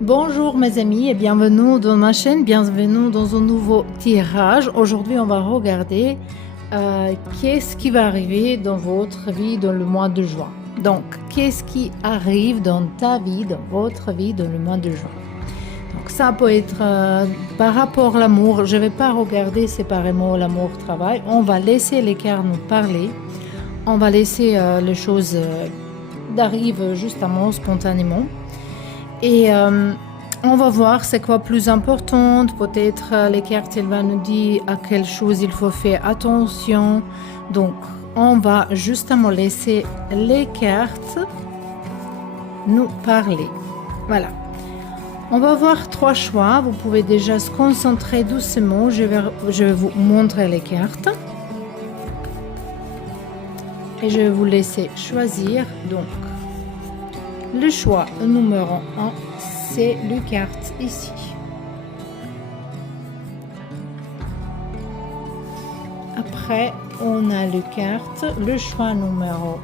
Bonjour mes amis et bienvenue dans ma chaîne, bienvenue dans un nouveau tirage. Aujourd'hui, on va regarder qu'est-ce qui va arriver dans votre vie dans le mois de juin. Donc, qu'est-ce qui arrive dans ta vie, dans votre vie dans le mois de juin. Donc, ça peut être par rapport à l'amour. Je ne vais pas regarder séparément l'amour-travail. On va laisser les cartes nous parler. On va laisser les choses d'arriver justement spontanément. Et on va voir c'est quoi plus important. Peut-être les cartes, elles vont nous dire à quelle chose il faut faire attention. Donc, on va justement laisser les cartes nous parler. Voilà. On va voir 3 choix. Vous pouvez déjà se concentrer doucement. Je vais vous montrer les cartes. Et je vais vous laisser choisir. Donc, le choix numéro 1, c'est le carte ici. Après, on a le carte, le choix numéro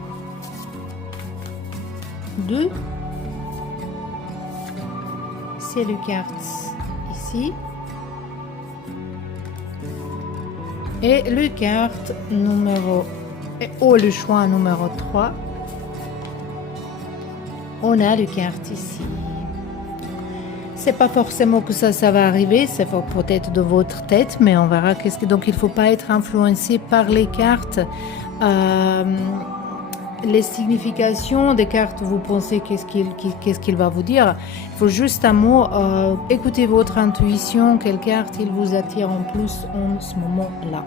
2. C'est le carte ici. Et le carte numéro, ou le choix numéro 3. On a le carte ici. C'est pas forcément que ça va arriver, c'est peut-être de votre tête, mais on verra qu'est-ce que. Donc il faut pas être influencé par les cartes. Les significations des cartes, vous pensez qu'est-ce qu'il va vous dire. Il faut justement écouter votre intuition, quelle carte il vous attire en plus en ce moment-là.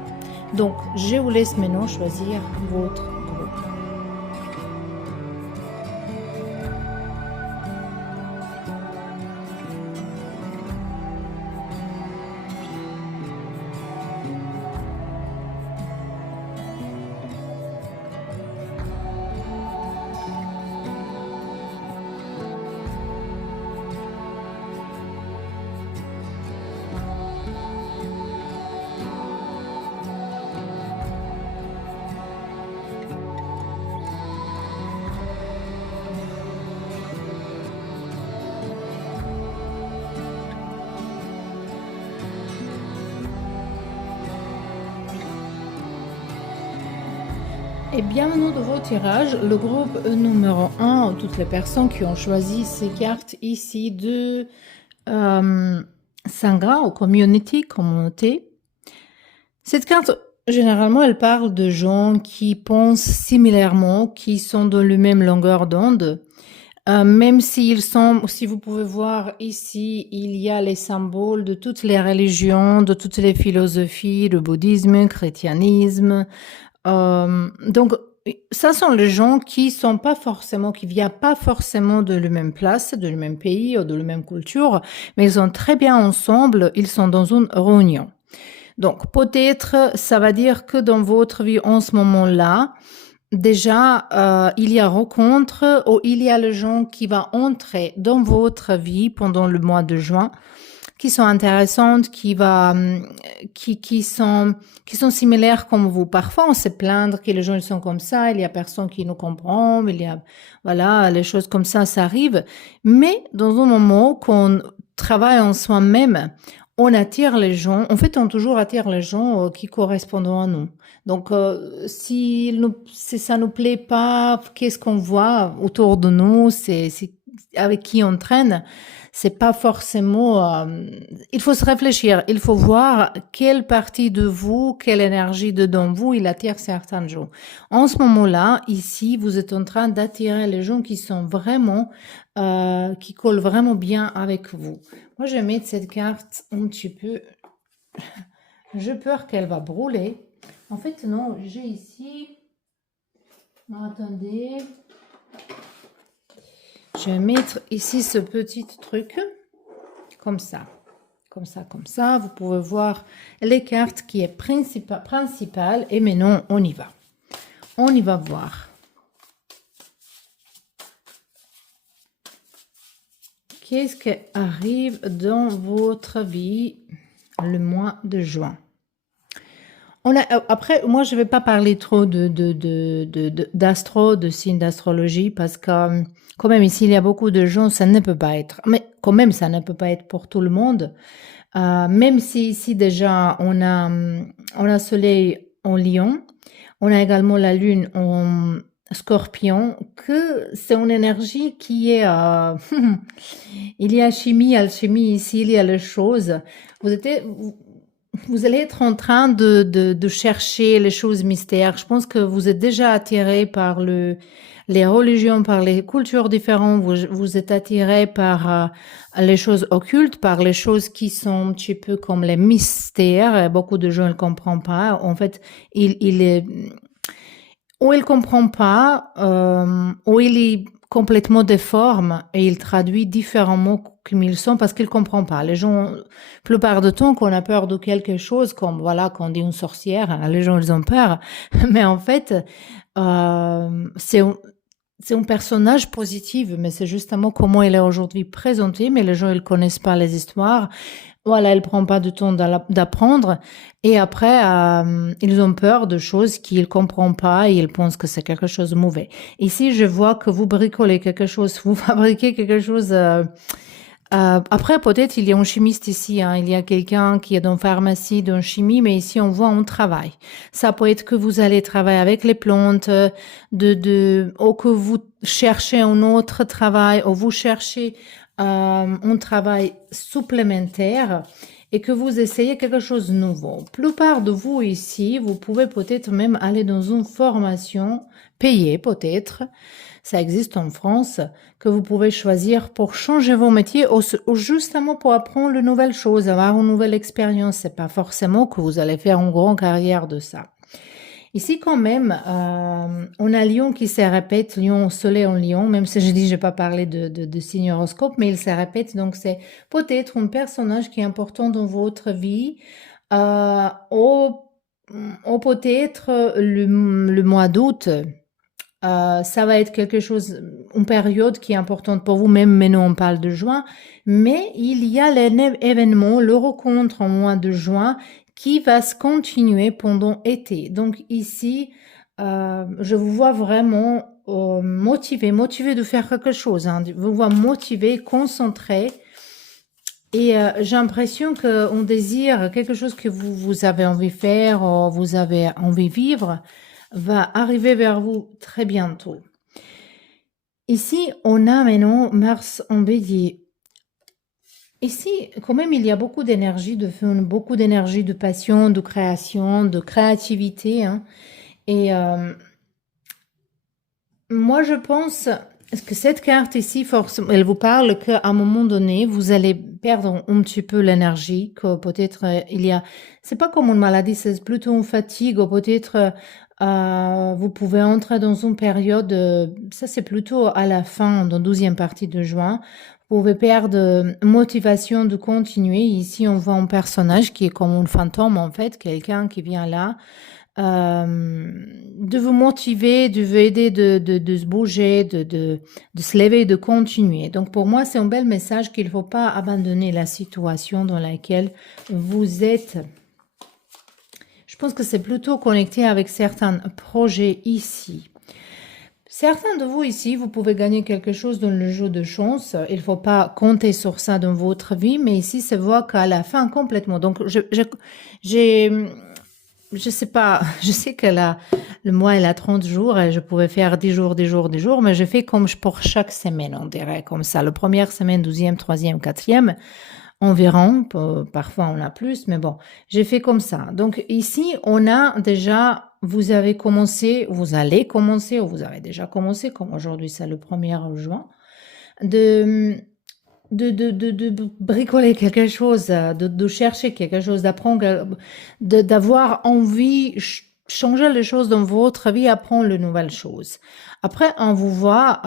Donc je vous laisse maintenant choisir votre groupe. Et bienvenue dans vos tirages, le groupe numéro 1, toutes les personnes qui ont choisi ces cartes ici de Sangha ou communauté. Cette carte, généralement, elle parle de gens qui pensent similairement, qui sont dans la même longueur d'onde. Même s'ils sont, si vous pouvez voir ici, il y a les symboles de toutes les religions, de toutes les philosophies, le bouddhisme, le christianisme. Donc, ça sont les gens qui sont pas forcément, qui viennent pas forcément de la même place, de le même pays ou de la même culture, mais ils sont très bien ensemble, ils sont dans une réunion. Donc, peut-être, ça va dire que dans votre vie en ce moment-là, déjà, il y a rencontre ou il y a les gens qui vont entrer dans votre vie pendant le mois de juin, qui sont intéressantes, qui sont similaires comme vous. Parfois, on se plaindre que les gens ils sont comme ça, il y a personne qui nous comprend, il y a, voilà, les choses comme ça arrive. Mais dans un moment qu'on travaille en soi-même, on attire les gens. En fait, on toujours attire les gens qui correspondent à nous. Donc, si ça nous plaît pas, qu'est-ce qu'on voit autour de nous, c'est avec qui on traîne, c'est pas forcément. Il faut se réfléchir. Il faut voir quelle partie de vous, quelle énergie dedans vous, il attire certains gens. En ce moment-là, ici, vous êtes en train d'attirer les gens qui sont vraiment, qui collent vraiment bien avec vous. Moi, je vais mettre cette carte un petit peu. J'ai peur qu'elle va brûler. En fait, non, j'ai ici. Non, attendez. Je vais mettre ici ce petit truc. Comme ça. Comme ça, comme ça. Vous pouvez voir les cartes qui est principale. Et maintenant, on y va. On y va voir. Qu'est-ce qui arrive dans votre vie le mois de juin? Après, moi, je vais pas parler trop d'astro, de signes d'astrologie, parce que quand même, ici, il y a beaucoup de gens, ça ne peut pas être. Mais quand même, ça ne peut pas être pour tout le monde. Même si ici, déjà, on a Soleil en Lion, on a également la Lune en Scorpion, que c'est une énergie qui est... il y a chimie, alchimie ici, il y a les choses. Vous êtes, vous allez être en train de chercher les choses mystères. Je pense que vous êtes déjà attiré par les religions, par les cultures différentes. Vous êtes attiré par les choses occultes, par les choses qui sont un petit peu comme les mystères. Et beaucoup de gens ne comprennent pas. En fait, il est ou il comprend pas, ou il est complètement déforme et il traduit différemment comme ils sont parce qu'il comprend pas. Les gens, plupart du temps, qu'on a peur de quelque chose, comme voilà, quand on dit une sorcière, hein, les gens ils ont peur. Mais en fait, c'est un personnage positif, mais c'est justement comment il est aujourd'hui présenté. Mais les gens ils connaissent pas les histoires. Voilà, elle prend pas de temps d'apprendre et après ils ont peur de choses qu'ils comprennent pas et ils pensent que c'est quelque chose de mauvais. Ici, je vois que vous bricolez quelque chose, vous fabriquez quelque chose. Après, peut-être il y a un chimiste ici, hein, il y a quelqu'un qui est dans pharmacie, dans chimie, mais ici on voit un travail. Ça peut être que vous allez travailler avec les plantes, ou que vous cherchez un autre travail, ou vous cherchez un travail supplémentaire et que vous essayez quelque chose de nouveau. La plupart de vous ici, vous pouvez peut-être même aller dans une formation payée peut-être. Ça existe en France que vous pouvez choisir pour changer vos métiers ou justement pour apprendre de nouvelles choses, avoir une nouvelle expérience. C'est pas forcément que vous allez faire une grande carrière de ça. Ici, quand même, on a Lion qui se répète, Lion, Soleil en Lion, même si je dis, je vais pas parler de signe horoscope, mais il se répète, donc c'est peut-être un personnage qui est important dans votre vie, ou peut-être le mois d'août. Ça va être quelque chose, une période qui est importante pour vous, même maintenant on parle de juin, mais il y a l'événement, le rencontre en mois de juin qui va se continuer pendant été. Donc ici, je vous vois vraiment motivé de faire quelque chose, hein. Je vous vois motivé, concentré. Et j'ai l'impression qu'on désire quelque chose que vous avez envie de faire ou vous avez envie de vivre va arriver vers vous très bientôt. Ici, on a maintenant Mars en bélier. Ici, quand même, il y a beaucoup d'énergie de fun, beaucoup d'énergie de passion, de création, de créativité, hein. Et moi, je pense que cette carte ici, forcément, elle vous parle qu'à un moment donné, vous allez perdre un petit peu l'énergie, que peut-être il y a... C'est pas comme une maladie, c'est plutôt une fatigue, ou peut-être vous pouvez entrer dans une période, ça c'est plutôt à la fin, dans la 12e partie de juin, vous pouvez perdre motivation de continuer. Ici, on voit un personnage qui est comme un fantôme, en fait, quelqu'un qui vient là, de vous motiver, de vous aider de se bouger, de se lever, de continuer. Donc, pour moi, c'est un bel message qu'il ne faut pas abandonner la situation dans laquelle vous êtes. Je pense que c'est plutôt connecté avec certains projets ici. Certains de vous ici, vous pouvez gagner quelque chose dans le jeu de chance. Il ne faut pas compter sur ça dans votre vie, mais ici, se voit qu'à la fin, complètement. Donc, je sais pas, je sais que le mois, il a 30 jours et je pouvais faire 10 jours, 10 jours, 10 jours, mais je fais comme pour chaque semaine, on dirait, comme ça. La première semaine, 12e, 3e, 4e, environ. Parfois, on a plus, mais bon, j'ai fait comme ça. Donc, ici, on a déjà, vous allez commencer, ou vous avez déjà commencé, comme aujourd'hui, c'est le 1er juin, de bricoler quelque chose, de chercher quelque chose, d'apprendre, d'avoir envie, changer les choses dans votre vie, apprendre de nouvelles choses. Après, on vous voit,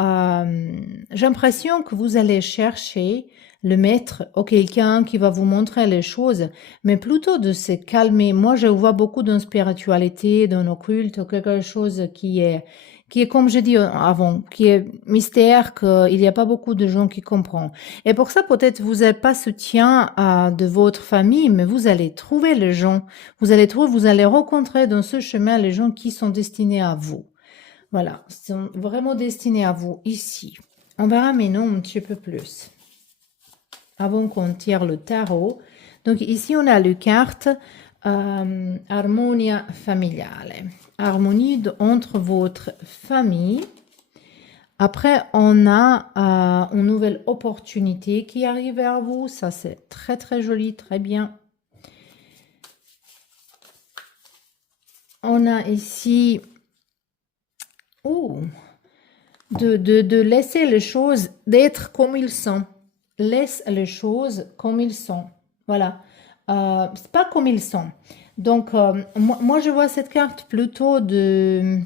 j'ai l'impression que vous allez chercher le maître ou quelqu'un qui va vous montrer les choses, mais plutôt de se calmer. Moi, je vois beaucoup dans spiritualité, dans occulte, quelque chose qui est, comme j'ai dit avant, qui est mystère, qu'il n'y a pas beaucoup de gens qui comprennent. Et pour ça, peut-être vous n'avez pas soutien de votre famille, mais vous allez trouver les gens, vous allez rencontrer dans ce chemin les gens qui sont destinés à vous. Voilà, sont vraiment destinés à vous ici. On verra maintenant un petit peu plus avant qu'on tire le tarot. Donc ici, on a le carte Harmonia familiale. Harmonie entre votre famille. Après, on a une nouvelle opportunité qui arrive vers vous. Ça, c'est très, très joli, très bien. On a ici de laisser les choses, d'être comme ils sont. Laisse les choses comme ils sont. Voilà. C'est pas comme ils sont. Donc, moi, je vois cette carte plutôt de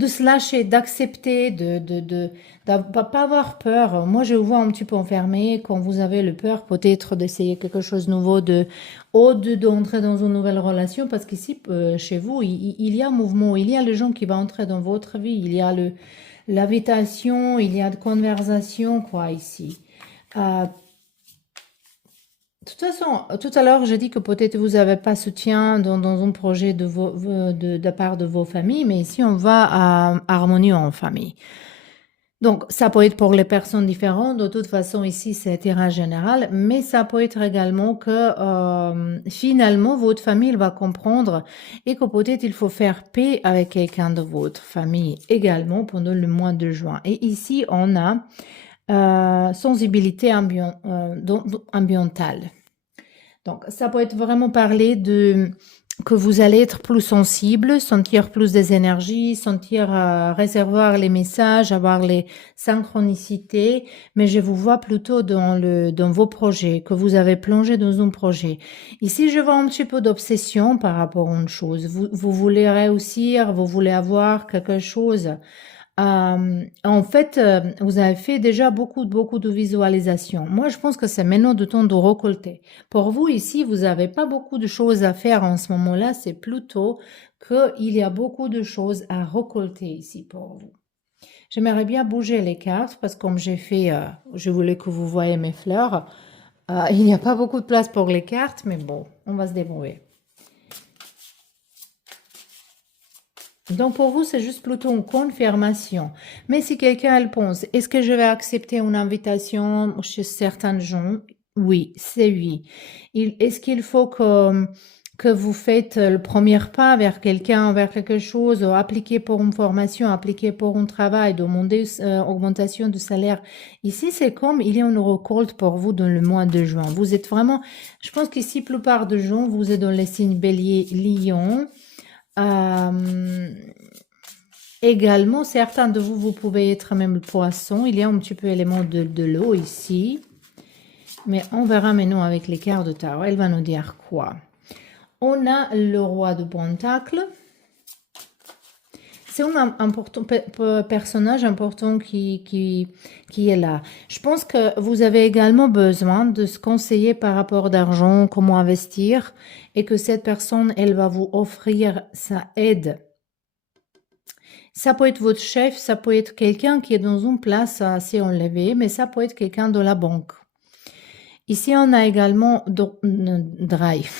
se lâcher, d'accepter, de pas avoir peur. Moi, je vous vois un petit peu enfermé quand vous avez le peur peut-être d'essayer quelque chose de nouveau, d'entrer dans une nouvelle relation, parce qu'ici, chez vous, il y a un mouvement, il y a les gens qui vont entrer dans votre vie, il y a l'invitation, il y a de conversation, quoi, ici. De toute façon, tout à l'heure, j'ai dit que peut-être vous n'avez pas soutien dans un projet de part de vos familles, mais ici, on va à harmonie en famille. Donc, ça peut être pour les personnes différentes. De toute façon, ici, c'est tirage général, mais ça peut être également que finalement, votre famille va comprendre et que peut-être il faut faire paix avec quelqu'un de votre famille également pendant le mois de juin. Et ici, on a sensibilité ambientale. Donc, ça peut être vraiment parler de que vous allez être plus sensible, sentir plus des énergies, sentir recevoir les messages, avoir les synchronicités, mais je vous vois plutôt dans vos projets, que vous avez plongé dans un projet. Ici, je vois un petit peu d'obsession par rapport à une chose. Vous voulez réussir, vous voulez avoir quelque chose. En fait, vous avez fait déjà beaucoup de visualisation. Moi, je pense que c'est maintenant le temps de récolter. Pour vous, ici, vous n'avez pas beaucoup de choses à faire en ce moment-là. C'est plutôt qu'il y a beaucoup de choses à récolter ici pour vous. J'aimerais bien bouger les cartes parce que comme j'ai fait, je voulais que vous voyez mes fleurs. Il n'y a pas beaucoup de place pour les cartes, mais bon, on va se débrouiller. Donc pour vous, c'est juste plutôt une confirmation. Mais si quelqu'un elle pense, est-ce que je vais accepter une invitation chez certains gens? Oui, c'est oui. Est-ce qu'il faut que vous faites le premier pas vers quelqu'un, vers quelque chose, ou appliquer pour une formation, appliquer pour un travail, demander augmentation de salaire? Ici, c'est comme il y a une récolte pour vous dans le mois de juin. Vous êtes vraiment, je pense qu'ici, la plupart des gens, vous êtes dans les signes bélier, lion. Également, certains de vous, vous pouvez être même le poisson. Il y a un petit peu élément de l'eau ici. Mais on verra maintenant avec les cartes de tarot. Elle va nous dire quoi? On a le roi de Pentacle. C'est un personnage important qui est là. Je pense que vous avez également besoin de se conseiller par rapport d'argent, comment investir, et que cette personne, elle va vous offrir sa aide. Ça peut être votre chef, ça peut être quelqu'un qui est dans une place assez enlevée, mais ça peut être quelqu'un de la banque. Ici, on a également Drive.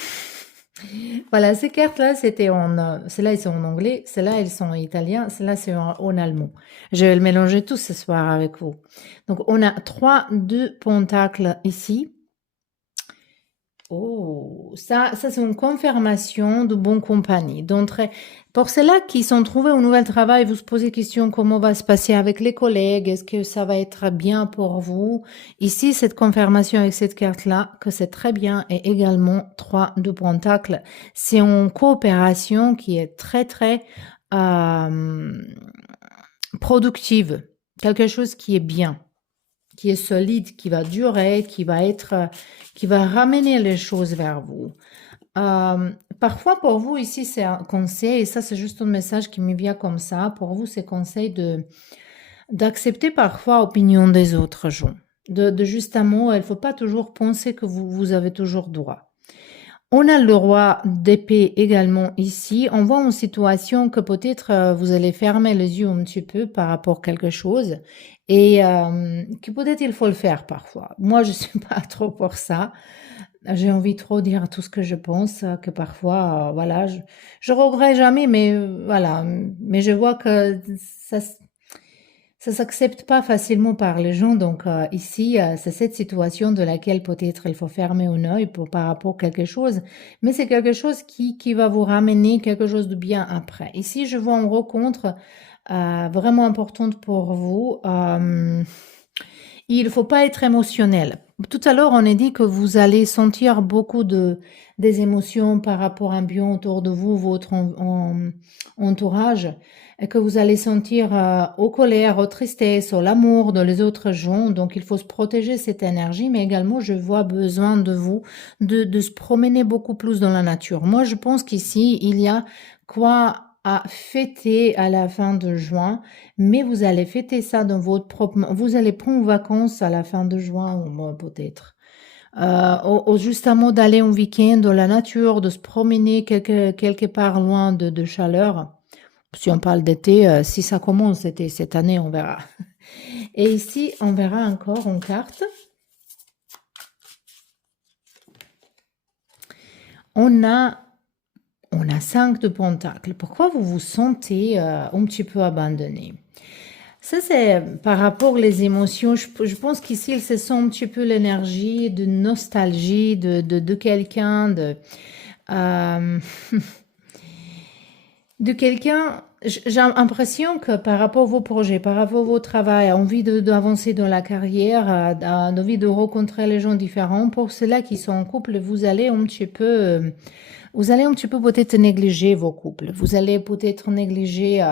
Voilà, ces cartes-là, celles-là, elles sont en anglais, celles-là, elles sont en italien, celles-là, c'est en allemand. Je vais le mélanger tout ce soir avec vous. Donc, on a 3 de pentacles ici. Oh, ça c'est une confirmation de bonne compagnie. Donc, pour ceux-là qui sont trouvés au nouvel travail, vous se posez question comment va se passer avec les collègues, est-ce que ça va être bien pour vous? Ici, cette confirmation avec cette carte-là, que c'est très bien, et également 3 de pentacles. C'est une coopération qui est très, très productive. Quelque chose qui est bien, qui est solide, qui va durer, qui va ramener les choses vers vous. Parfois, pour vous, ici, c'est un conseil, et ça, c'est juste un message qui me vient comme ça. Pour vous, c'est conseil d'accepter parfois l'opinion des autres gens. De justement, il ne faut pas toujours penser que vous avez toujours droit. On a le roi d'épée également ici. On voit une situation que peut-être vous allez fermer les yeux un petit peu par rapport à quelque chose et que peut-être il faut le faire parfois. Moi, je suis pas trop pour ça. J'ai envie trop de dire tout ce que je pense, que parfois, voilà, je regrette jamais, mais voilà, mais je vois que ça s'accepte pas facilement par les gens. Donc ici, c'est cette situation de laquelle peut-être il faut fermer un œil pour par rapport à quelque chose, mais c'est quelque chose qui va vous ramener quelque chose de bien après. Ici, je vois une rencontre vraiment importante pour vous. Il ne faut pas être émotionnel. Tout à l'heure, on a dit que vous allez sentir beaucoup des émotions par rapport à un bien autour de vous, votre entourage, et que vous allez sentir aux colère, aux tristesses, au l'amour de les autres gens. Donc, il faut se protéger cette énergie, mais également, je vois besoin de vous de se promener beaucoup plus dans la nature. Moi, je pense qu'ici, il y a quoi à fêter à la fin de juin, mais vous allez fêter ça dans votre propre... Vous allez prendre vacances à la fin de juin, ou moi, peut-être. Justement d'aller un week-end dans la nature, de se promener quelque part loin de chaleur. Si on parle d'été, si ça commence été cette année, on verra. Et ici, on verra encore une carte. On a 5 de pentacles. Pourquoi vous vous sentez un petit peu abandonné? Ça, c'est par rapport aux émotions. Je pense qu'ici, il se sent un petit peu l'énergie de nostalgie de quelqu'un, euh, de quelqu'un. J'ai l'impression que par rapport à vos projets, par rapport à vos travail, envie d'avancer dans la carrière, envie de rencontrer les gens différents, pour ceux-là qui sont en couple, vous allez un petit peu peut-être négliger vos couples. Vous allez peut-être négliger.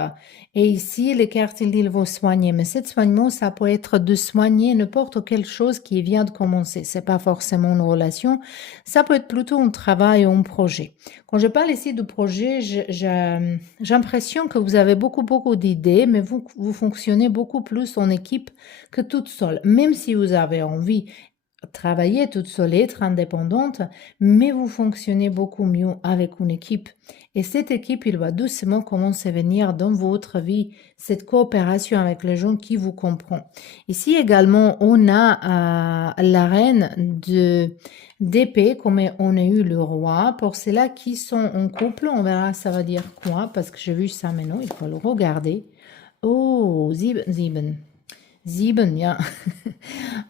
Et ici, les cartes, ils disent vos soigner. Mais cet soignement, ça peut être de soigner n'importe quelle chose qui vient de commencer. C'est pas forcément une relation. Ça peut être plutôt un travail ou un projet. Quand je parle ici de projet, j'ai l'impression que vous avez beaucoup d'idées, mais vous fonctionnez beaucoup plus en équipe que toute seule. Même si vous avez envie travailler toute seule, être indépendante, mais vous fonctionnez beaucoup mieux avec une équipe. Et cette équipe, il va doucement commencer à venir dans votre vie, cette coopération avec les gens qui vous comprennent. Ici également, on a la reine d'épée, comme on a eu le roi. Pour ceux-là qui sont en couple, on verra ça va dire quoi, parce que j'ai vu ça maintenant, il faut le regarder. Oh, sieben. Sieben, ja.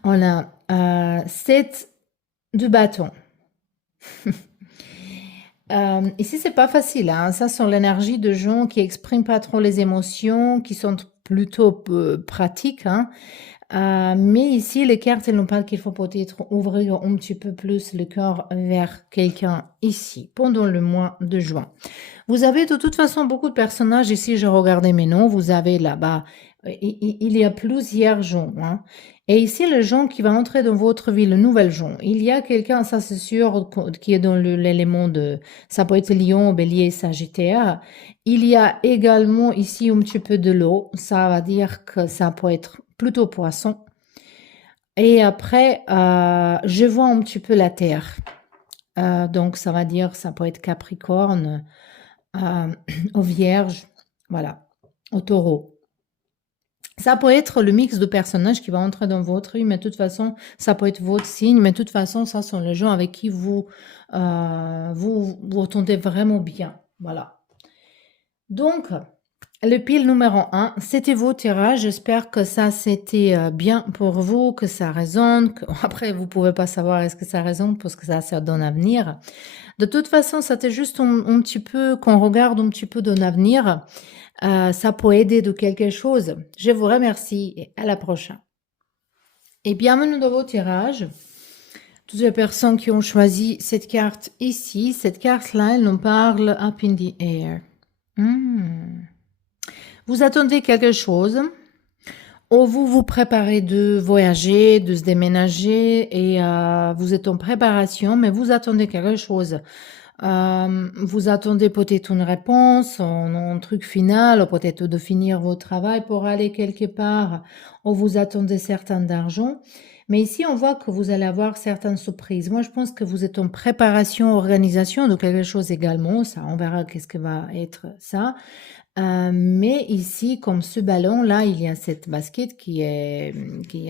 On a 7 de bâton. Ici, c'est pas facile, hein. Ça, sont l'énergie de gens qui expriment pas trop les émotions, qui sont plutôt pratiques, hein. Mais ici, les cartes, elles nous parlent qu'il faut peut-être ouvrir un petit peu plus le cœur vers quelqu'un ici, pendant le mois de juin. Vous avez de toute façon beaucoup de personnages ici, je regardais mes noms, vous avez là-bas, il y a plusieurs gens, hein. Et ici, le gens qui va entrer dans votre vie, le nouvel gens, il y a quelqu'un, ça c'est sûr, qui est dans l'élément de, ça peut être Lion, Bélier, Sagittaire. Il y a également ici un petit peu de l'eau, ça va dire que ça peut être plutôt Poisson. Et après, je vois un petit peu la Terre. Donc, ça va dire, ça peut être Capricorne, au Vierge, voilà, au Taureau. Ça peut être le mix de personnages qui va entrer dans votre vie, mais de toute façon, ça peut être votre signe, mais de toute façon, ça sont les gens avec qui vous entendez vraiment bien. Voilà. Donc, le pile numéro 1, c'était vos tirages. J'espère que ça, c'était bien pour vous, que ça résonne. Après, vous pouvez pas savoir est-ce que ça résonne parce que ça donne avenir. De toute façon, c'était juste un petit peu, qu'on regarde un petit peu dans l'avenir. Ça peut aider de quelque chose. Je vous remercie et à la prochaine. Et bienvenue dans vos tirages. Toutes les personnes qui ont choisi cette carte ici, cette carte-là, elle nous parle Up in the Air. Vous attendez quelque chose, ou vous vous préparez de voyager, de se déménager, et vous êtes en préparation, mais vous attendez quelque chose. Vous attendez peut-être une réponse, un truc final, ou peut-être de finir votre travail pour aller quelque part, ou vous attendez certain d'argent. Mais ici, on voit que vous allez avoir certaines surprises. Moi, je pense que vous êtes en préparation, organisation de quelque chose également. Ça, on verra qu'est-ce que va être ça. Mais ici, comme ce ballon-là, il y a cette basket qui est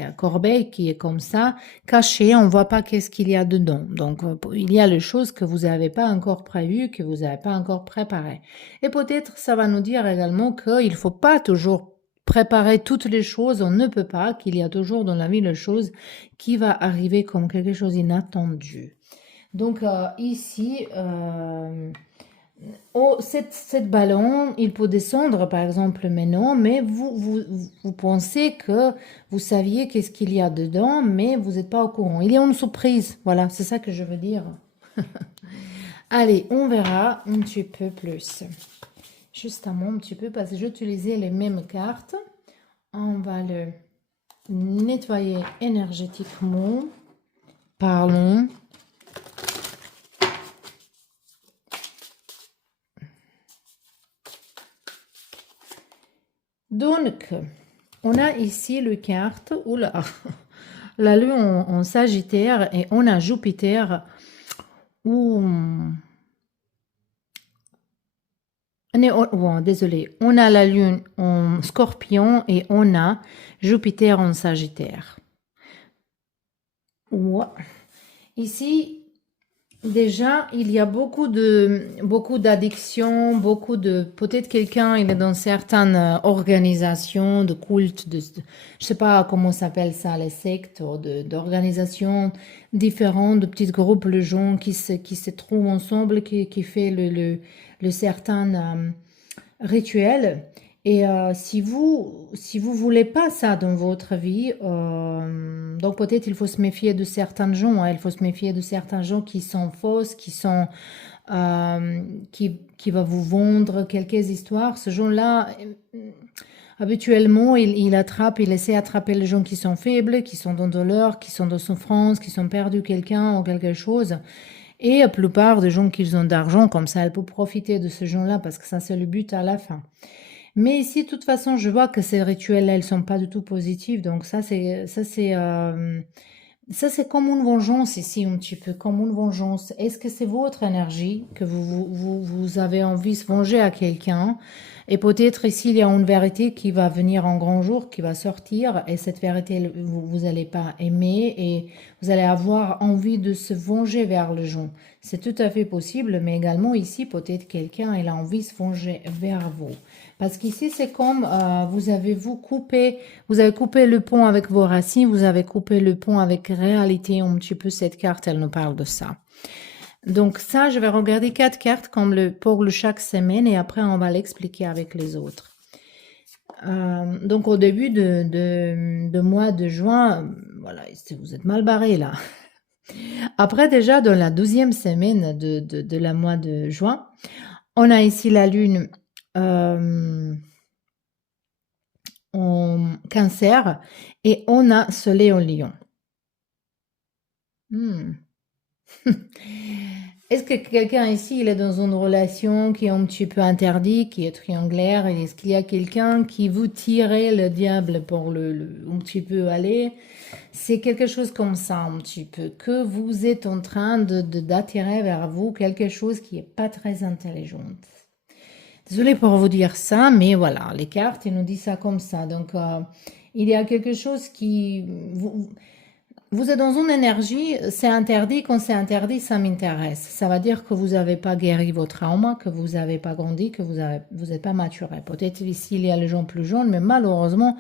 à corbeille, qui est comme ça, cachée. On ne voit pas qu'est-ce qu'il y a dedans. Donc, il y a les choses que vous n'avez pas encore prévues, que vous n'avez pas encore préparées. Et peut-être, ça va nous dire également qu'il ne faut pas toujours préparer toutes les choses. On ne peut pas, qu'il y a toujours dans la vie les choses qui va arriver comme quelque chose d'inattendu. Donc, ici, oh, cette ballon, il peut descendre par exemple maintenant, mais vous pensez que vous saviez qu'est-ce qu'il y a dedans, mais vous n'êtes pas au courant. Il y a une surprise, voilà, c'est ça que je veux dire. Allez, on verra un petit peu plus. Justement, un petit peu, parce que j'utilisais les mêmes cartes. On va le nettoyer énergétiquement. Parlons. Donc, on a ici le carte, oula, la lune en Sagittaire et on a Jupiter ou... désolé, on a la lune en Scorpion et on a Jupiter en Sagittaire. Ouais. Ici, déjà, il y a beaucoup d'addictions, peut-être quelqu'un, il est dans certaines organisations de cultes, je sais pas comment s'appelle ça, les sectes, ou d'organisations différentes, de petits groupes, de gens qui se trouvent ensemble, qui fait le certain rituel. Et si vous voulez pas ça dans votre vie, donc peut-être il faut se méfier de certains gens, hein, il faut se méfier de certains gens qui sont fausses, qui va vous vendre quelques histoires. Ce gens-là, habituellement, il essaie d'attraper les gens qui sont faibles, qui sont dans douleur, qui sont dans souffrance, qui sont perdus quelqu'un ou quelque chose. Et la plupart des gens qui ont d'argent, comme ça, elle peut profiter de ce gens-là parce que ça, c'est le but à la fin. Mais ici, de toute façon, je vois que ces rituels-là, elles sont pas du tout positifs. Donc ça, c'est comme une vengeance ici, un petit peu, comme une vengeance. Est-ce que c'est votre énergie que vous avez envie de se venger à quelqu'un? Et peut-être ici, il y a une vérité qui va venir en grand jour, qui va sortir, et cette vérité, vous allez pas aimer, et vous allez avoir envie de se venger vers le gens. C'est tout à fait possible, mais également ici, peut-être quelqu'un, il a envie de se venger vers vous. Parce qu'ici, c'est comme vous avez coupé le pont avec vos racines, vous avez coupé le pont avec réalité. Un petit peu, cette carte, elle nous parle de ça. Donc ça, je vais regarder 4 cartes comme pour chaque semaine et après, on va l'expliquer avec les autres. Donc au début de mois de juin, voilà, vous êtes mal barré là. Après déjà, dans la 12e semaine de la mois de juin, on a ici la lune en cancer et on a soleil en lion. Est-ce que quelqu'un ici, il est dans une relation qui est un petit peu interdite, qui est triangulaire, et est-ce qu'il y a quelqu'un qui vous tirait le diable pour un petit peu aller? C'est quelque chose comme ça, un petit peu, que vous êtes en train d'attirer vers vous quelque chose qui est pas très intelligent. Désolée pour vous dire ça, mais voilà, les cartes, ils nous disent ça comme ça. Donc, il y a quelque chose qui... Vous êtes dans une énergie, c'est interdit, quand c'est interdit, ça m'intéresse. Ça veut dire que vous n'avez pas guéri vos traumas, que vous n'avez pas grandi, que vous n'êtes pas maturé. Peut-être ici, il y a les gens plus jeunes, mais malheureusement,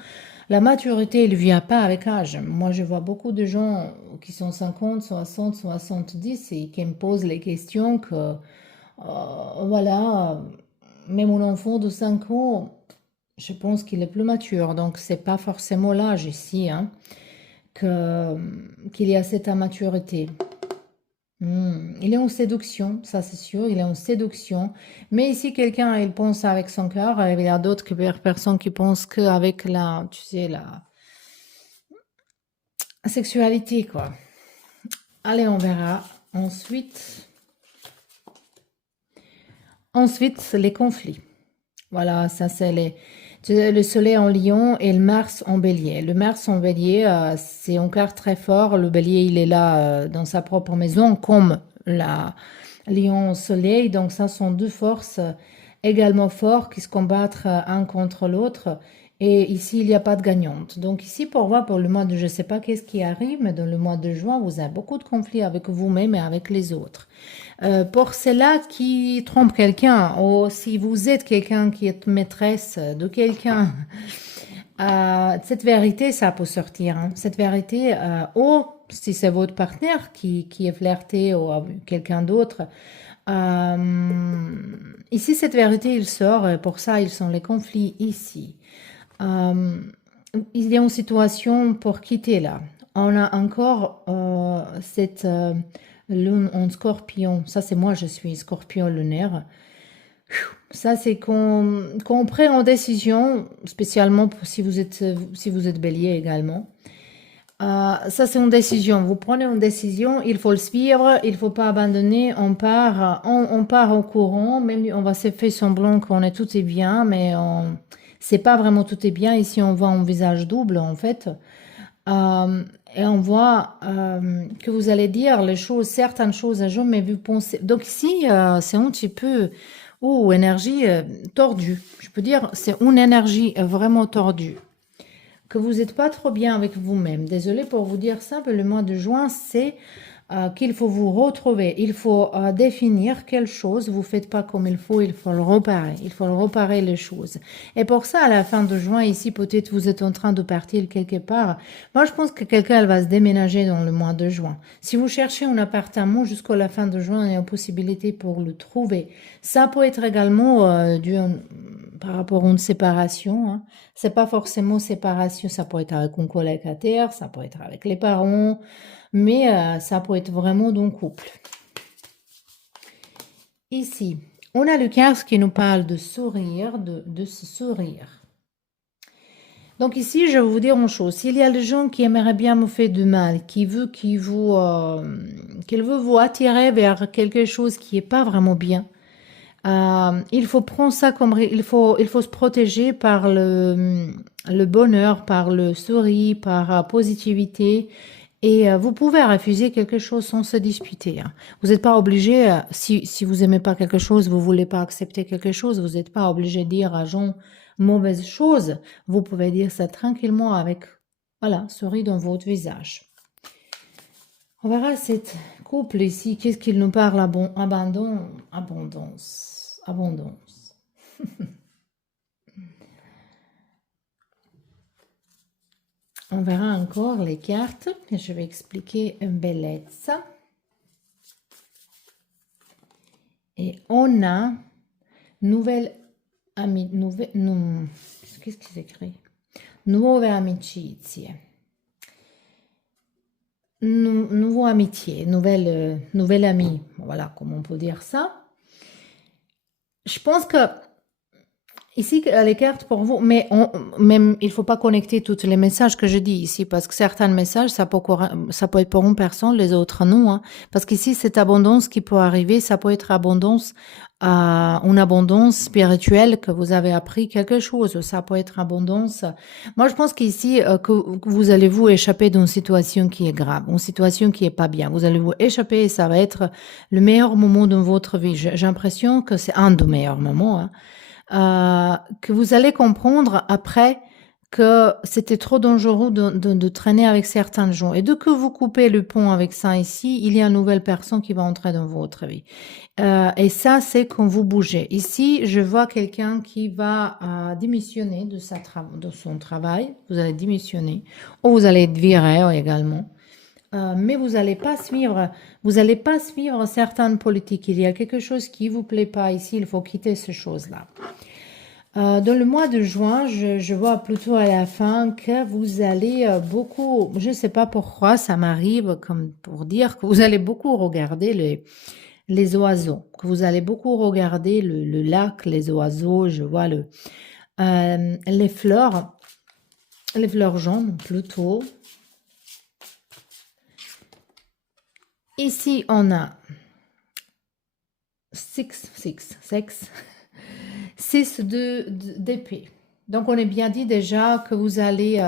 la maturité, elle ne vient pas avec âge. Moi, je vois beaucoup de gens qui sont 50, 60, 70 et qui me posent les questions que, voilà, même un enfant de 5 ans, je pense qu'il est plus mature. Donc, c'est pas forcément l'âge ici, hein, qu'il y a cette immaturité. Il est en séduction, ça c'est sûr, il est en séduction. Mais ici, quelqu'un, il pense avec son cœur, et il y a d'autres personnes qui pensent qu'avec tu sais, la sexualité, quoi. Allez, on verra. Ensuite, les conflits. Voilà, ça c'est Le soleil en lion et le Mars en bélier. Le Mars en bélier, c'est un quart très fort. Le bélier, il est là dans sa propre maison, comme la lion au soleil. Donc ça sont deux forces également fortes qui se combattent un contre l'autre. Et ici, il n'y a pas de gagnante. Donc ici, pour voir pour le mois de, je ne sais pas qu'est-ce qui arrive, mais dans le mois de juin, vous avez beaucoup de conflits avec vous-même et avec les autres. Pour cela qui trompe quelqu'un, ou si vous êtes quelqu'un qui est maîtresse de quelqu'un, cette vérité, ça peut sortir. Hein. Cette vérité, ou si c'est votre partenaire qui est flirté ou quelqu'un d'autre, ici, cette vérité, il sort. Et pour ça, ils sont les conflits ici. Il y a une situation pour quitter là. On a encore cette lune en scorpion. Ça, c'est moi, je suis scorpion lunaire. Ça, c'est qu'on prend une décision, spécialement si vous êtes bélier également. Ça, c'est une décision. Vous prenez une décision, il faut le suivre, il ne faut pas abandonner. On part au courant, même on va se faire semblant qu'on est tout est bien, mais c'est pas vraiment tout est bien. Ici, on voit un visage double, en fait. Et on voit que vous allez dire les choses, certaines choses à jamais vu penser. Donc ici, c'est un petit peu énergie tordue. Je peux dire, c'est une énergie vraiment tordue. Que vous n'êtes pas trop bien avec vous-même. Désolée pour vous dire ça, mais le mois de juin, c'est qu'il faut vous retrouver. Il faut définir quelle chose vous ne faites pas comme il faut le réparer. Il faut le réparer les choses. Et pour ça, à la fin de juin, ici, peut-être vous êtes en train de partir quelque part. Moi, je pense que quelqu'un elle va se déménager dans le mois de juin. Si vous cherchez un appartement jusqu'à la fin de juin, il y a une possibilité pour le trouver. Ça peut être également par rapport à une séparation. Hein. C'est pas forcément séparation, ça peut être avec un colocataire, ça peut être avec les parents, mais ça peut être vraiment dans le couple. Ici, on a le 15 qui nous parle de sourire, de se sourire. Donc ici, je vais vous dire une chose. S'il y a des gens qui aimeraient bien me faire du mal, qu'il veut vous attirer vers quelque chose qui n'est pas vraiment bien, il faut prendre ça comme il faut se protéger par le bonheur, par le sourire, par positivité. Et vous pouvez refuser quelque chose sans se disputer. Hein. Vous n'êtes pas obligé, si vous aimez pas quelque chose, vous voulez pas accepter quelque chose, vous n'êtes pas obligé de dire à gens mauvaise chose. Vous pouvez dire ça tranquillement avec, voilà, sourire dans votre visage. On verra cette couple ici, qu'est-ce qu'il nous parle? Abondance. On verra encore les cartes et je vais expliquer une bellezza. Et on a qu'est-ce qui s'écrit? Nuove amicizie. Nouveau amitié, nouvelle amie. Voilà, comment on peut dire ça. Je pense que ici, les cartes pour vous, mais même, il ne faut pas connecter tous les messages que je dis ici, parce que certains messages, ça peut être pour une personne, les autres non. Hein. Parce qu'ici, cette abondance qui peut arriver, ça peut être une abondance spirituelle que vous avez appris quelque chose. Ça peut être abondance. Moi, je pense qu'ici, que vous allez vous échapper d'une situation qui est grave, une situation qui est pas bien. Vous allez vous échapper et ça va être le meilleur moment de votre vie. J'ai l'impression que c'est un des meilleurs moments. Hein. Que vous allez comprendre après que c'était trop dangereux de traîner avec certains gens. Et dès que vous coupez le pont avec ça ici, il y a une nouvelle personne qui va entrer dans votre vie. Et ça, c'est quand vous bougez. Ici, je vois quelqu'un qui va démissionner de son travail. Vous allez démissionner. Ou vous allez être viré également. Mais vous n'allez pas suivre certaines politiques. Il y a quelque chose qui ne vous plaît pas ici, il faut quitter ces choses-là. Dans le mois de juin, je vois plutôt à la fin que vous allez beaucoup, je ne sais pas pourquoi, ça m'arrive comme pour dire que vous allez beaucoup regarder les oiseaux, que vous allez beaucoup regarder le lac, les oiseaux, je vois les fleurs jaunes plutôt. Ici, on a 6 d'épée. Donc, on est bien dit déjà que vous allez...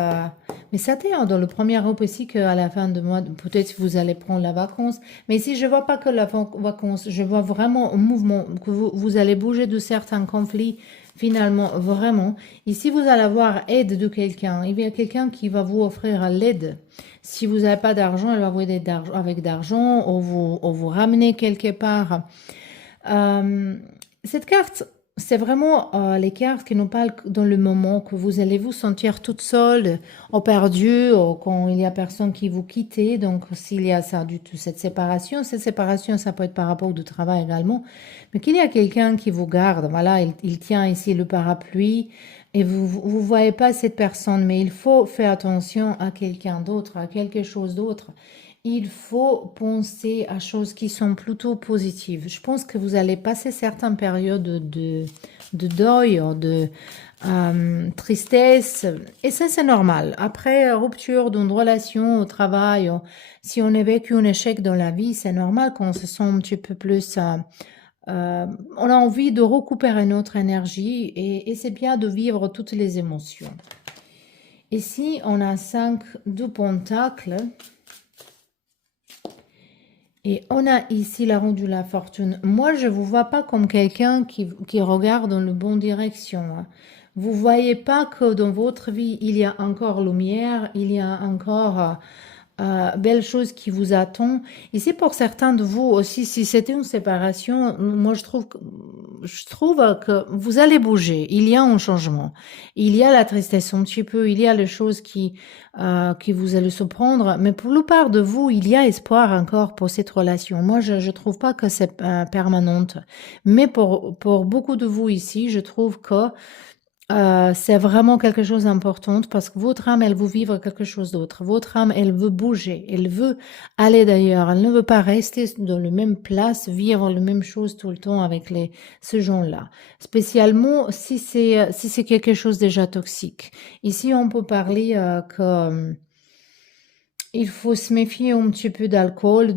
mais c'était dans le premier groupe ici qu'à la fin de mois, peut-être vous allez prendre la vacance. Mais ici, je vois pas que la vacance, je vois vraiment un mouvement, que vous allez bouger de certains conflits, finalement, vraiment. Ici, vous allez avoir aide de quelqu'un. Il y a quelqu'un qui va vous offrir l'aide. Si vous n'avez pas d'argent, elle va vous aider avec d'argent ou vous ramener quelque part. Euh, cette carte, c'est vraiment les cartes qui nous parlent dans le moment que vous allez vous sentir toute seule, ou perdue, ou quand il y a personne qui vous quitte. Donc, s'il y a ça, du tout, cette séparation, ça peut être par rapport au travail également, mais qu'il y a quelqu'un qui vous garde. Voilà, il tient ici le parapluie et vous voyez pas cette personne, mais il faut faire attention à quelqu'un d'autre, à quelque chose d'autre. Il faut penser à choses qui sont plutôt positives. Je pense que vous allez passer certaines périodes de deuil, de tristesse, et ça c'est normal. Après rupture d'une relation au travail, si on a vécu un échec dans la vie, c'est normal qu'on se sent un petit peu plus... on a envie de récupérer notre énergie et c'est bien de vivre toutes les émotions. Ici, on a 5 de pentacles. Et on a ici la roue de la fortune. Moi, je ne vous vois pas comme quelqu'un qui regarde dans la bonne direction. Hein. Vous ne voyez pas que dans votre vie, il y a encore lumière, il y a encore belle chose qui vous attend. Ici, pour certains de vous aussi, si c'était une séparation, moi, je trouve que vous allez bouger. Il y a un changement. Il y a la tristesse un petit peu, il y a les choses qui vous allez se prendre, mais pour la plupart de vous, il y a espoir encore pour cette relation. Moi, je ne trouve pas que c'est permanente, mais pour beaucoup de vous ici, je trouve que c'est vraiment quelque chose d'important parce que votre âme, elle veut vivre quelque chose d'autre. Votre âme, elle veut bouger, elle veut aller d'ailleurs. Elle ne veut pas rester dans la même place, vivre la même chose tout le temps avec ces gens-là. Spécialement si c'est quelque chose déjà toxique. Ici, on peut parler que il faut se méfier un petit peu d'alcool,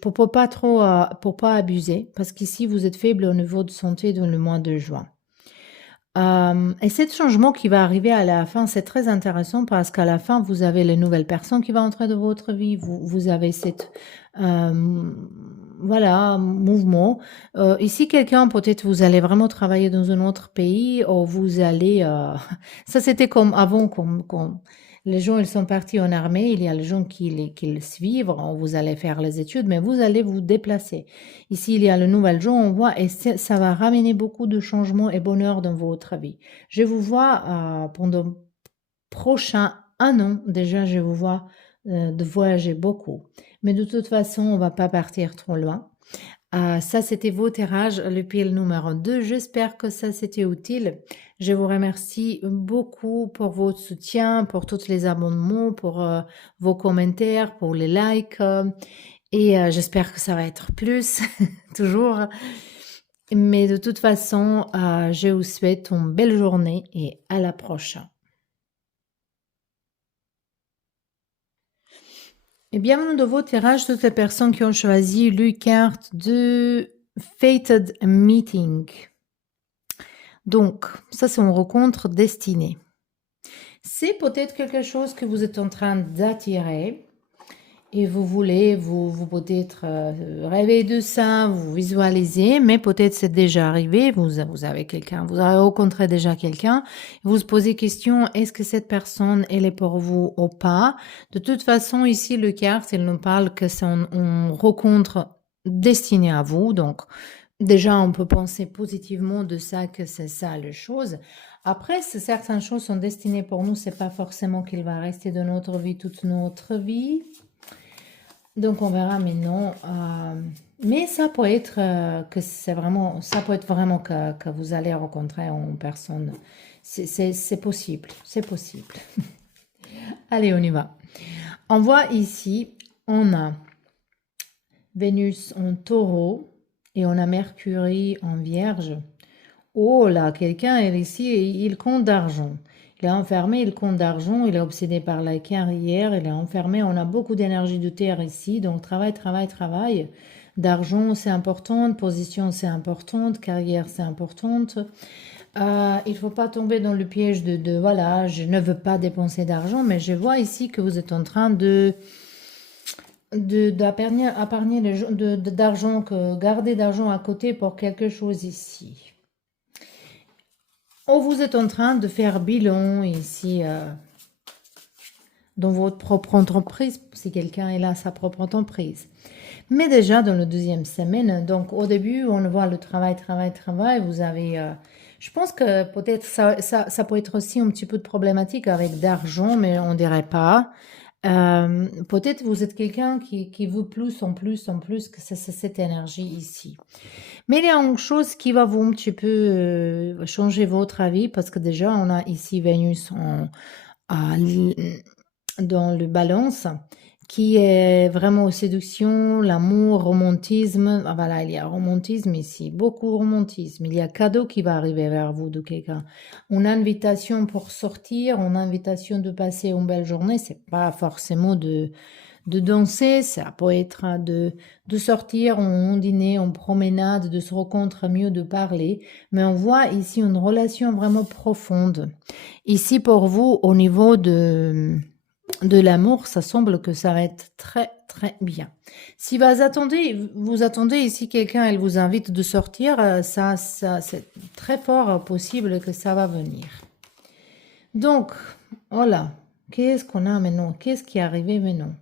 pour pas trop, pour pas abuser, parce qu'ici vous êtes faible au niveau de santé dans le mois de juin. Et ce changement qui va arriver à la fin, c'est très intéressant parce qu'à la fin, vous avez les nouvelles personnes qui vont entrer dans votre vie. Vous avez cette voilà mouvement. Ici, quelqu'un peut-être vous allez vraiment travailler dans un autre pays ou vous allez. Ça, c'était comme avant, comme les gens ils sont partis en armée. Il y a les gens qui les suivent. Vous allez faire les études, mais vous allez vous déplacer. Ici, il y a le nouvel jour, on voit, et ça va ramener beaucoup de changements et bonheur dans votre vie. Je vous vois pendant prochain un an, déjà, je vous vois de voyager beaucoup. Mais de toute façon, on va pas partir trop loin. Ça, c'était vos tirages, le pile numéro 2. J'espère que ça, c'était utile. Je vous remercie beaucoup pour votre soutien, pour tous les abonnements, pour vos commentaires, pour les likes. Et j'espère que ça va être plus, toujours. Mais de toute façon, je vous souhaite une belle journée et à la prochaine. Et bienvenue dans vos tirages, toutes les personnes qui ont choisi le carte de Fated Meeting. Donc, ça c'est une rencontre destinée. C'est peut-être quelque chose que vous êtes en train d'attirer. Et vous voulez, vous peut-être rêver de ça, vous visualisez, mais peut-être c'est déjà arrivé, vous avez quelqu'un, vous avez rencontré déjà quelqu'un, vous vous posez question, est-ce que cette personne, elle est pour vous ou pas? De toute façon, ici, le carte, il nous parle que c'est une rencontre destinée à vous, donc déjà, on peut penser positivement de ça, que c'est ça la chose. Après, si certaines choses sont destinées pour nous, c'est pas forcément qu'il va rester dans notre vie toute notre vie. Donc on verra maintenant. Mais ça peut être que c'est vraiment, ça peut être vraiment que vous allez rencontrer en personne. C'est possible, c'est possible. Allez, on y va. On voit ici, on a Vénus en taureau et on a Mercure en vierge. Oh là, quelqu'un est ici, il compte d'argent. Il est enfermé, il compte d'argent, il est obsédé par la carrière, il est enfermé, on a beaucoup d'énergie de terre ici, donc travail, travail, travail. D'argent, c'est important, position, c'est importante, carrière, c'est importante. Il ne faut pas tomber dans le piège voilà, je ne veux pas dépenser d'argent, mais je vois ici que vous êtes en train d'épargner d'argent, garder d'argent à côté pour quelque chose ici. Ou vous êtes en train de faire bilan ici dans votre propre entreprise, si quelqu'un est là, sa propre entreprise. Mais déjà dans la deuxième semaine, donc au début, on voit le travail, vous avez... je pense que peut-être ça peut être aussi un petit peu de problématique avec d'argent, mais on dirait pas. Peut-être vous êtes quelqu'un qui veut plus en plus que c'est cette énergie ici. Mais il y a une chose qui va vous un petit peu changer votre avis parce que déjà on a ici Vénus dans le balance qui est vraiment séduction, l'amour, romantisme. Ah, voilà, il y a romantisme ici, beaucoup de romantisme. Il y a cadeau qui va arriver vers vous de quelqu'un. Une invitation pour sortir, une invitation de passer une belle journée. C'est pas forcément de danser, ça peut être de sortir en dîner, en promenade, de se rencontrer mieux, de parler. Mais on voit ici une relation vraiment profonde. Ici, pour vous, au niveau de l'amour, ça semble que ça va être très, très bien. Si vous attendez ici quelqu'un, elle vous invite de sortir, ça c'est très fort possible que ça va venir. Donc, voilà. Qu'est-ce qu'on a maintenant? Qu'est-ce qui est arrivé maintenant?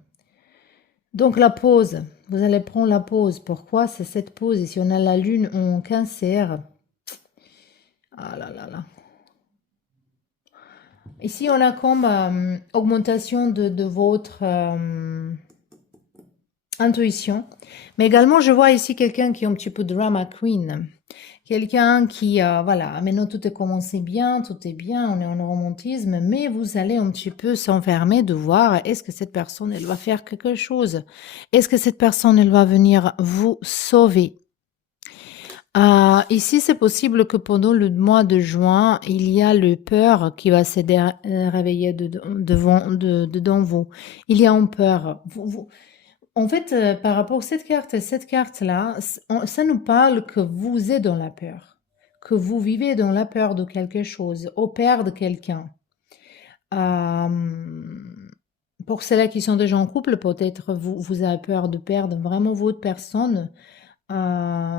Donc, la pause. Vous allez prendre la pause. Pourquoi c'est cette pause? Ici, on a la lune en cancer. Ah là là là. Ici, on a comme augmentation de votre intuition. Mais également, je vois ici quelqu'un qui est un petit peu drama queen. Quelqu'un qui, voilà, maintenant tout est commencé bien, tout est bien, on est en romantisme, mais vous allez un petit peu s'enfermer de voir est-ce que cette personne, elle va faire quelque chose? Est-ce que cette personne, elle va venir vous sauver? Ici, c'est possible que pendant le mois de juin, il y a le peur qui va se réveiller dedans vous. Il y a une peur. En fait, par rapport à cette carte-là, ça nous parle que vous êtes dans la peur, que vous vivez dans la peur de quelque chose, au perdre quelqu'un. Pour ceux-là qui sont déjà en couple, peut-être vous avez peur de perdre vraiment votre personne,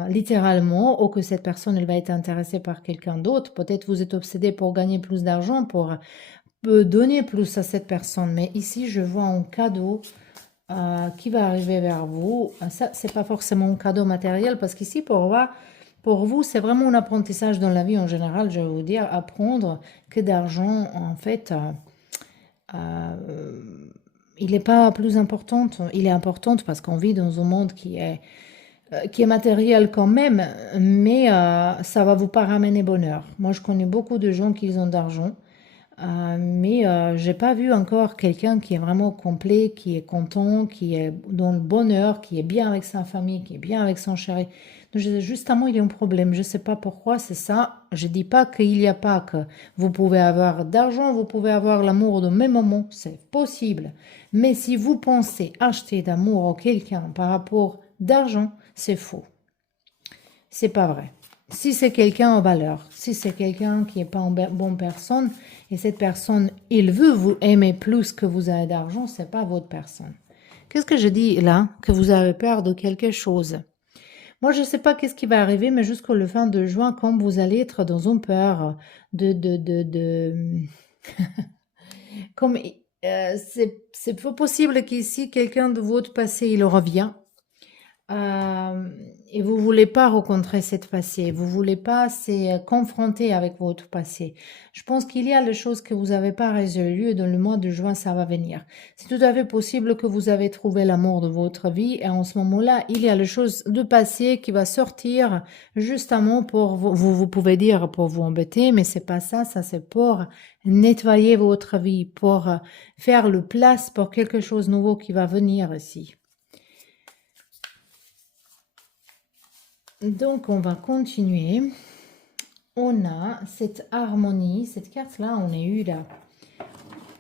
littéralement, ou que cette personne elle va être intéressée par quelqu'un d'autre. Peut-être vous êtes obsédé pour gagner plus d'argent, pour donner plus à cette personne. Mais ici, je vois un cadeau qui va arriver vers vous. Ça, c'est pas forcément un cadeau matériel parce qu'ici, pour vous, c'est vraiment un apprentissage dans la vie en général. Je vais vous dire, apprendre que d'argent, en fait, il n'est pas plus important. Il est important parce qu'on vit dans un monde qui est matériel quand même, mais ça va vous pas ramener bonheur. Moi, je connais beaucoup de gens qui ont d'argent. Mais j'ai pas vu encore quelqu'un qui est vraiment complet, qui est content, qui est dans le bonheur, qui est bien avec sa famille, qui est bien avec son chéri. Donc, justement, il y a un problème. Je sais pas pourquoi c'est ça. Je dis pas qu'il n'y a pas que vous pouvez avoir d'argent, vous pouvez avoir l'amour de même moment. C'est possible. Mais si vous pensez acheter d'amour à quelqu'un par rapport d'argent, c'est faux. C'est pas vrai. Si c'est quelqu'un en valeur, si c'est quelqu'un qui n'est pas une bonne personne, et cette personne, il veut vous aimer plus que vous avez d'argent, c'est pas votre personne. Qu'est-ce que je dis là? Que vous avez peur de quelque chose. Moi, je ne sais pas qu'est-ce qui va arriver, mais jusqu'au le fin de juin, quand vous allez être dans une peur comme c'est pas possible qu'ici, quelqu'un de votre passé, il revient. Et vous voulez pas rencontrer cette passé, vous voulez pas se confronter avec votre passé. Je pense qu'il y a les choses que vous n'avez pas résolues et dans le mois de juin, ça va venir. C'est tout à fait possible que vous avez trouvé l'amour de votre vie et en ce moment-là, il y a les choses de passé qui va sortir justement pour vous pouvez dire pour vous embêter, mais c'est pas ça, ça c'est pour nettoyer votre vie, pour faire le place pour quelque chose de nouveau qui va venir ici. Donc, on va continuer. On a cette harmonie, cette carte-là, on a eu là.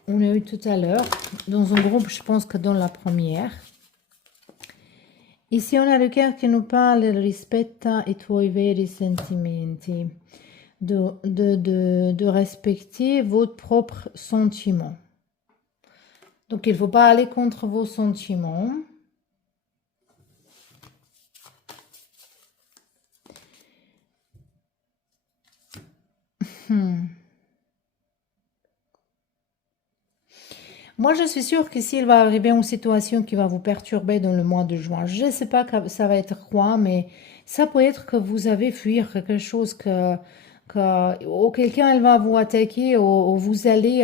On a eu tout à l'heure, dans un groupe, je pense que dans la première. Ici, on a le cœur qui nous parle, rispetta i tuoi veri sentimenti. de respecter votre propre sentiment. Donc, il ne faut pas aller contre vos sentiments. Moi, je suis sûre que s'il va arriver une situation qui va vous perturber dans le mois de juin, je ne sais pas que ça va être quoi, mais ça peut être que vous avez fuir quelque chose ou quelqu'un elle va vous attaquer ou vous allez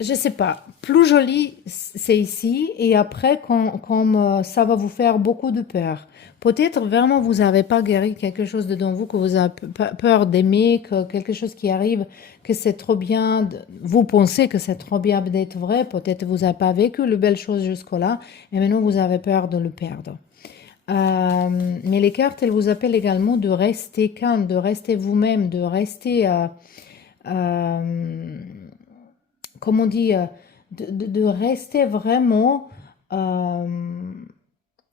je sais pas, plus joli c'est ici et après comme ça va vous faire beaucoup de peur. Peut-être vraiment vous n'avez pas guéri quelque chose dedans vous que vous avez peur d'aimer, que quelque chose qui arrive, que c'est trop bien, vous pensez que c'est trop bien d'être vrai, peut-être vous n'avez pas vécu les belles choses jusque-là et maintenant vous avez peur de le perdre. Mais les cartes, elles vous appellent également de rester calme, de rester vous-même, de rester euh, comme on dit, de rester vraiment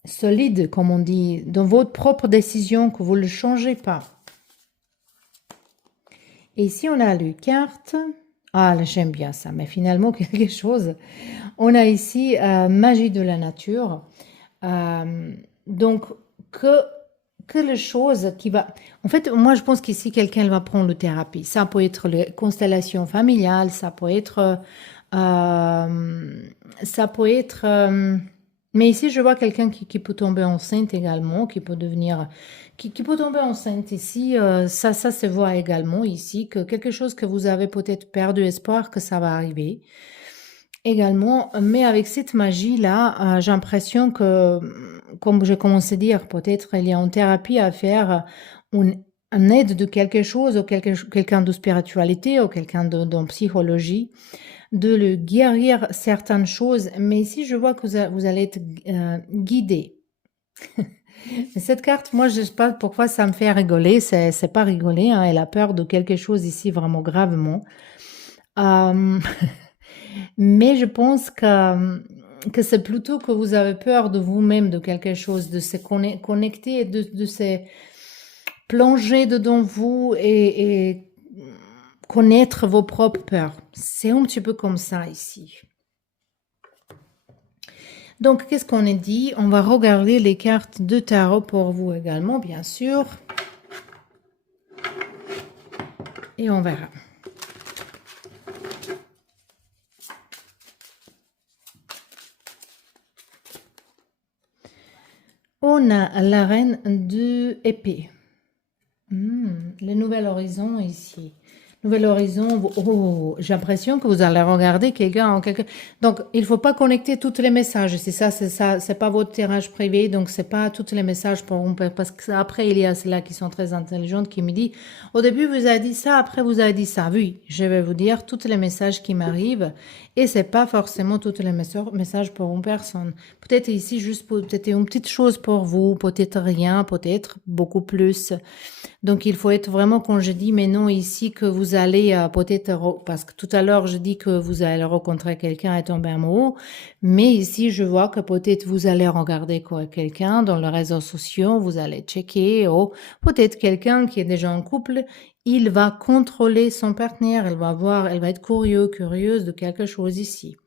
solide, comme on dit, dans votre propre décision, que vous ne le changez pas. Et ici, on a les cartes. Ah, là, j'aime bien ça, mais finalement, quelque chose. On a ici magie de la nature. Donc, que les choses qui va... En fait, moi, je pense qu'ici, quelqu'un va prendre le thérapie. Ça peut être les constellations familiales, ça peut être... ça peut être... mais ici, je vois quelqu'un qui peut tomber enceinte également, qui peut devenir... Qui peut tomber enceinte ici. Ça se voit également ici, que quelque chose que vous avez peut-être perdu espoir que ça va arriver également, mais avec cette magie-là, j'ai l'impression que, comme j'ai commencé à dire, peut-être il y a une thérapie à faire, une aide de quelque chose, ou quelqu'un de spiritualité, ou quelqu'un de psychologie, de le guérir certaines choses. Mais ici, je vois que vous allez être guidé. Cette carte, moi, je ne sais pas pourquoi ça me fait rigoler. C'est pas rigoler, hein, elle a peur de quelque chose ici vraiment gravement. Mais je pense que c'est plutôt que vous avez peur de vous-même, de quelque chose, de se connecter, de se plonger dedans vous et connaître vos propres peurs. C'est un petit peu comme ça ici. Donc, qu'est-ce qu'on a dit? On va regarder les cartes de tarot pour vous également, bien sûr. Et on verra. On a la reine de épée. Le nouvel horizon ici. Nouvel horizon. Oh, j'ai l'impression que vous allez regarder quelqu'un. Donc, il ne faut pas connecter tous les messages. C'est ça. C'est pas votre tirage privé. Donc, c'est pas tous les messages parce que après, il y a ceux-là qui sont très intelligentes qui me disent, au début, vous avez dit ça, après, vous avez dit ça. Oui, je vais vous dire tous les messages qui m'arrivent. Et c'est pas forcément tous les messages pour une personne. Peut-être ici, juste peut-être une petite chose pour vous, peut-être rien, peut-être beaucoup plus. Donc, il faut être vraiment, quand je dis, mais non, ici, que vous allez peut-être, parce que tout à l'heure, je dis que vous allez rencontrer quelqu'un et tomber amoureux, mais ici, je vois que peut-être vous allez regarder quelqu'un dans les réseaux sociaux, vous allez checker, ou peut-être quelqu'un qui est déjà en couple, il va contrôler son partenaire, elle va être curieuse de quelque chose ici.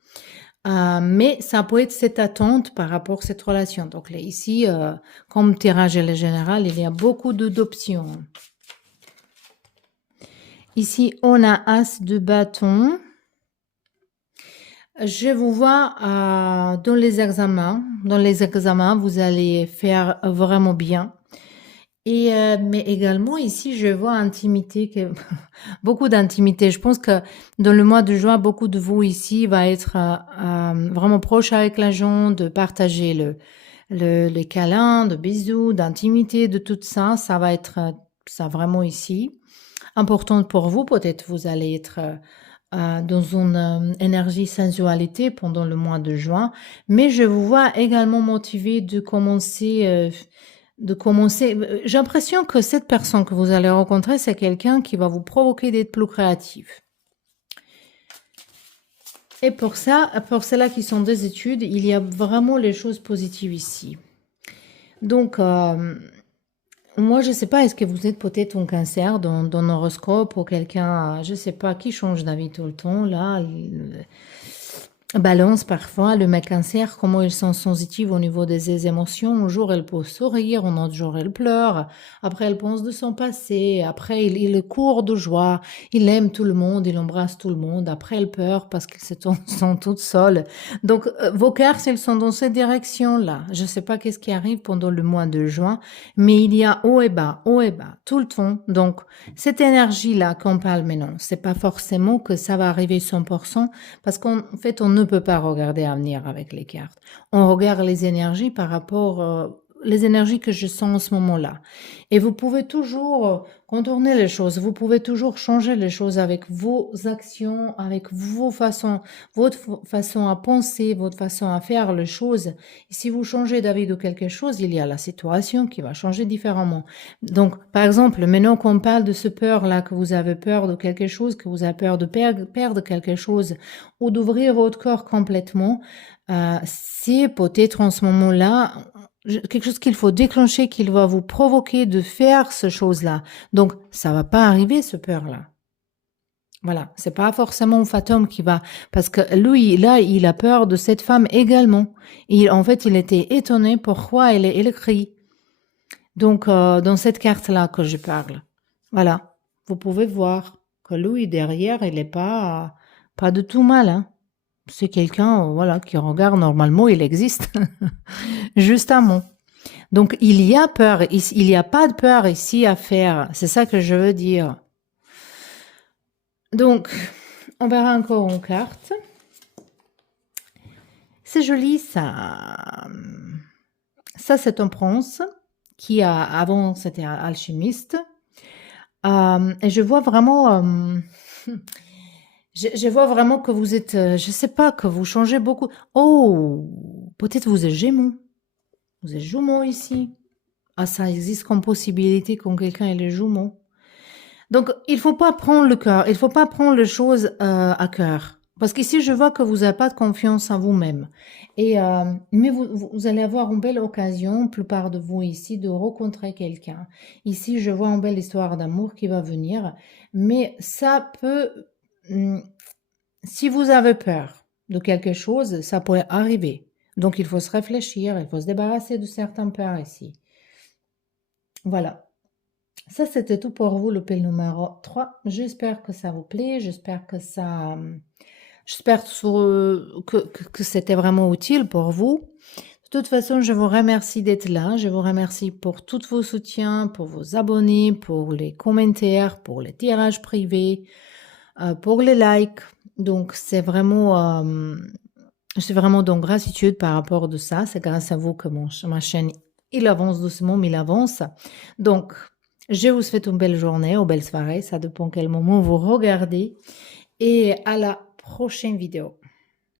Mais ça peut être cette attente par rapport à cette relation. Donc là, ici, comme tirage général, il y a beaucoup d'options. Ici, on a As de bâton. Je vous vois dans les examens. Dans les examens, vous allez faire vraiment bien. Et mais également ici, je vois intimité, beaucoup d'intimité. Je pense que dans le mois de juin, beaucoup de vous ici va être vraiment proche avec la gens, de partager les câlins, de bisous, d'intimité, de tout ça. Ça va être ça vraiment ici important pour vous. Peut-être vous allez être dans une énergie sensualité pendant le mois de juin, mais je vous vois également motivé de commencer. J'ai l'impression que cette personne que vous allez rencontrer, c'est quelqu'un qui va vous provoquer d'être plus créatif. Et pour ceux-là qui sont des études, il y a vraiment les choses positives ici. Donc, Moi, je ne sais pas, est-ce que vous êtes peut-être un cancer dans l'horoscope ou quelqu'un, je ne sais pas, qui change d'avis tout le temps, là, balance parfois, le mec cancer, comment ils sont sensitifs au niveau des émotions. Un jour, elle peut sourire, un autre jour, elle pleure. Après, elle pense de son passé. Après, il court de joie. Il aime tout le monde, il embrasse tout le monde. Après, elle pleure parce qu'ils sont toutes seules. Donc, vos cartes, elles sont dans cette direction-là. Je ne sais pas qu'est-ce qui arrive pendant le mois de juin, mais il y a haut et bas, tout le temps. Donc, cette énergie-là qu'on parle maintenant, c'est pas forcément que ça va arriver 100%, parce qu'en fait, on ne peut pas regarder l'avenir avec les cartes. On regarde les énergies par rapport, les énergies que je sens en ce moment-là. Et vous pouvez toujours contourner les choses, vous pouvez toujours changer les choses avec vos actions, avec votre façon à penser, votre façon à faire les choses. Et si vous changez d'avis de quelque chose, il y a la situation qui va changer différemment. Donc, par exemple, maintenant qu'on parle de ce peur-là, que vous avez peur de quelque chose, que vous avez peur de perdre quelque chose, ou d'ouvrir votre corps complètement, c'est peut-être en ce moment-là quelque chose qu'il faut déclencher, qu'il va vous provoquer de faire ce chose-là. Donc, ça va pas arriver, ce peur-là. Voilà, c'est pas forcément un fantôme qui va, parce que lui, là, il a peur de cette femme également. En fait, il était étonné pourquoi elle crie. Donc, dans cette carte-là que je parle, voilà, vous pouvez voir que lui, derrière, il n'est pas de tout mal, hein. C'est quelqu'un, voilà, qui regarde normalement, il existe, justement. Donc, il y a peur, il n'y a pas de peur ici à faire. C'est ça que je veux dire. Donc, on verra encore une carte. C'est joli, ça. Ça, c'est un prince qui avant, c'était un alchimiste. Et je vois vraiment, je vois vraiment que vous êtes, je sais pas, que vous changez beaucoup. Oh, peut-être vous êtes Gémeaux. Vous êtes Jumeaux ici. Ah, ça existe comme possibilité quand quelqu'un est les Jumeaux. Donc, il faut pas prendre le cœur, il faut pas prendre les choses à cœur. Parce qu'ici, je vois que vous n'avez pas de confiance en vous-même. Mais vous allez avoir une belle occasion, plupart de vous ici, de rencontrer quelqu'un. Ici, je vois une belle histoire d'amour qui va venir. Mais ça peut, si vous avez peur de quelque chose, ça pourrait arriver. Donc, il faut se réfléchir, il faut se débarrasser de certaines peurs ici. Voilà. Ça, c'était tout pour vous, le pile numéro 3. J'espère que ça vous plaît. J'espère que que c'était vraiment utile pour vous. De toute façon, je vous remercie d'être là. Je vous remercie pour tous vos soutiens, pour vos abonnés, pour les commentaires, pour les tirages privés, pour les likes. Donc, c'est vraiment donc gratitude par rapport de ça. C'est grâce à vous que ma chaîne, il avance doucement, mais il avance. Donc, je vous souhaite une belle journée ou belle soirée. Ça dépend quel moment vous regardez. Et à la prochaine vidéo.